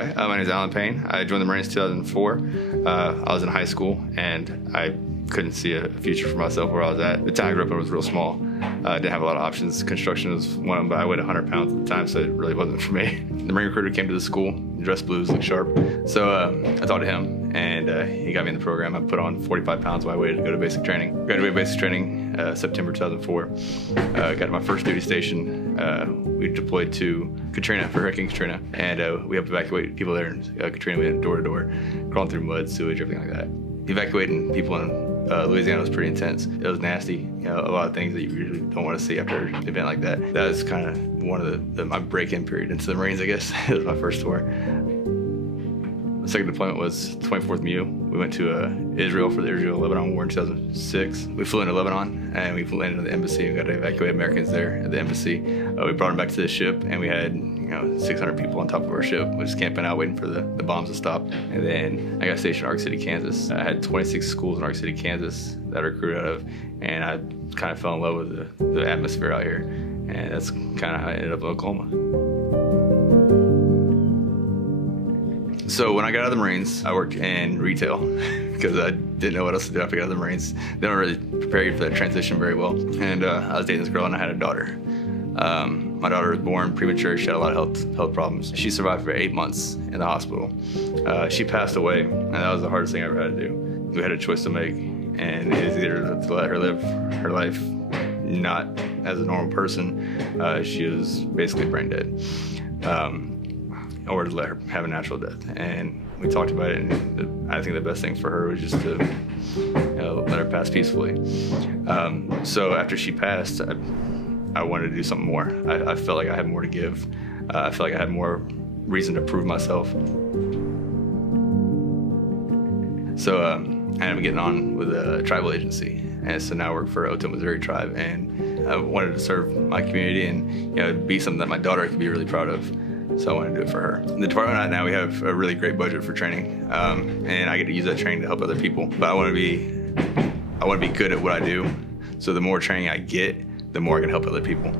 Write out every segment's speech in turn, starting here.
Hi, my name is Alan Payne. I joined the Marines in 2004. I was in high school and I couldn't see a future for myself where I was at. The town I grew up in was real small. Didn't have a lot of options. Construction was one of them, but I weighed 100 pounds at the time, so it really wasn't for me. The Marine recruiter came to the school, dressed blues, looked sharp. So I talked to him, and he got me in the program. I put on 45 pounds of my weight to go to basic training. Graduated basic training September 2004. Got to my first duty station. We deployed to Katrina for Hurricane Katrina, and we helped evacuate people there in Katrina. We went door to door, crawling through mud, sewage, everything like that. Evacuating people in Louisiana was pretty intense. It was nasty, a lot of things that you usually don't want to see after an event like that. That was kind of one of my break-in period into the Marines, I guess. It was my first tour. The second deployment was 24th MU. We went to Israel for the Israel-Lebanon War in 2006. We flew into Lebanon and we landed at the embassy. We got to evacuate Americans there at the embassy. We brought them back to the ship and we had 600 people on top of our ship, just camping out waiting for the bombs to stop. And then I got stationed in Ark City, Kansas. I had 26 schools in Ark City, Kansas that I recruited out of, and I kind of fell in love with the atmosphere out here. And that's kind of how I ended up in Oklahoma. So when I got out of the Marines, I worked in retail because I didn't know what else to do after I got out of the Marines. They don't really prepare you for that transition very well. And I was dating this girl and I had a daughter. My daughter was born premature. She had a lot of health problems. She survived for 8 months in the hospital. She passed away, and that was the hardest thing I ever had to do. We had a choice to make, and it was either to let her live her life not as a normal person. She was basically brain dead. Or to let her have a natural death. And we talked about it, and I think the best thing for her was just to let her pass peacefully. So after she passed, I wanted to do something more. I felt like I had more to give. I felt like I had more reason to prove myself. So I ended up getting on with a tribal agency. And so now I work for Otoe-Missouria Tribe, and I wanted to serve my community and be something that my daughter could be really proud of. So I want to do it for her. In the department right now, we have a really great budget for training, and I get to use that training to help other people. But I want to be good at what I do. So the more training I get, the more I can help other people.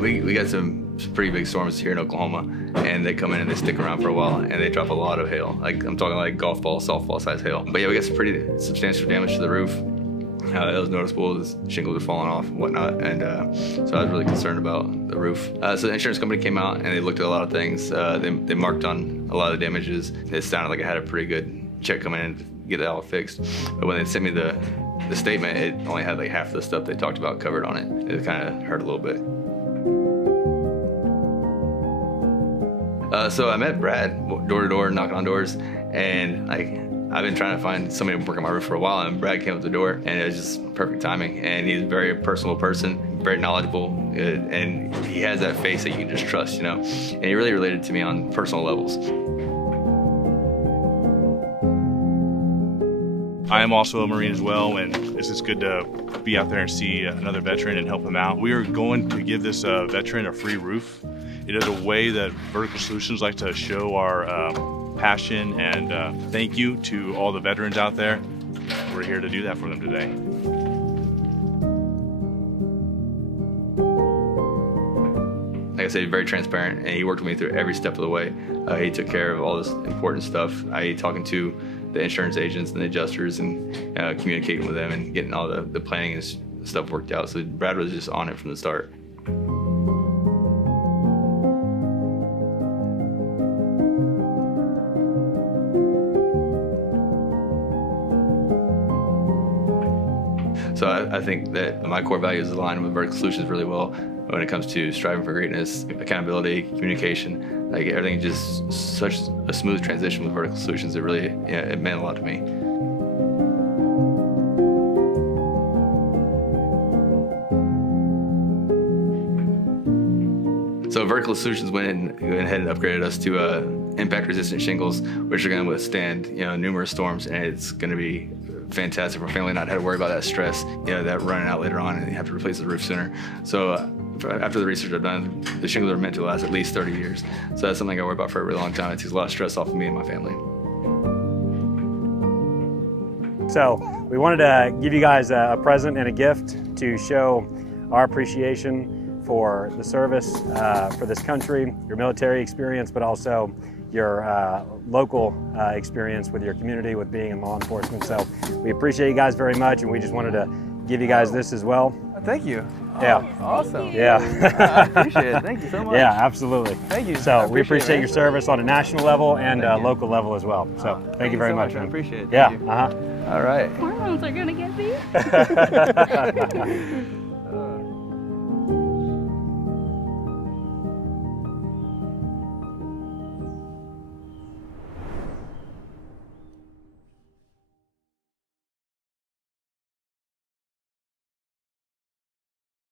We got some pretty big storms here in Oklahoma, and they come in and they stick around for a while, and they drop a lot of hail. Like I'm talking like golf ball, softball size hail. But yeah, we got some pretty substantial damage to the roof. It was noticeable, the shingles are falling off and whatnot, and so I was really concerned about the roof. So the insurance company came out and they looked at a lot of things. They marked on a lot of the damages. It sounded like I had a pretty good check coming in to get that all fixed. But when they sent me the statement, it only had like half the stuff they talked about covered on it. It kind of hurt a little bit. So I met Brad door to door, knocking on doors, and I've been trying to find somebody to work on my roof for a while, and Brad came up the door, and it was just perfect timing. And he's a very personal person, very knowledgeable, and he has that face that you can just trust, And he really related to me on personal levels. I am also a Marine as well, and it's just good to be out there and see another veteran and help him out. We are going to give this veteran a free roof. It is a way that Vertical Solutions like to show our passion and thank you to all the veterans out there. We're here to do that for them today. Like I said, he's very transparent, and he worked with me through every step of the way. He took care of all this important stuff, i.e. talking to the insurance agents and the adjusters and communicating with them and getting all the planning and stuff worked out. So Brad was just on it from the start. So I think that my core values align with Vertical Solutions really well when it comes to striving for greatness, accountability, communication. Like everything just such a smooth transition with Vertical Solutions. It really, it meant a lot to me. So Vertical Solutions went ahead and upgraded us to impact-resistant shingles, which are going to withstand numerous storms, and it's going to be fantastic for a family not to have to worry about that stress, that running out later on and you have to replace the roof sooner. So after the research I've done, the shingles are meant to last at least 30 years. So that's something I worry about for a really long time. It takes a lot of stress off of me and my family. So we wanted to give you guys a present and a gift to show our appreciation for the service for this country, your military experience, but also your local experience with your community, with being in law enforcement. So we appreciate you guys very much, and we just wanted to give you guys this as well. Thank you. Yeah. Awesome. Yeah. I appreciate it. Thank you so much. Yeah, absolutely. Thank you. So we appreciate your service on a national level and local level as well. So thank you very so much. I Man. appreciate it. Yeah. Thank you. All right. Hormones are gonna get me.